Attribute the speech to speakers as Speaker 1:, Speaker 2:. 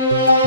Speaker 1: Música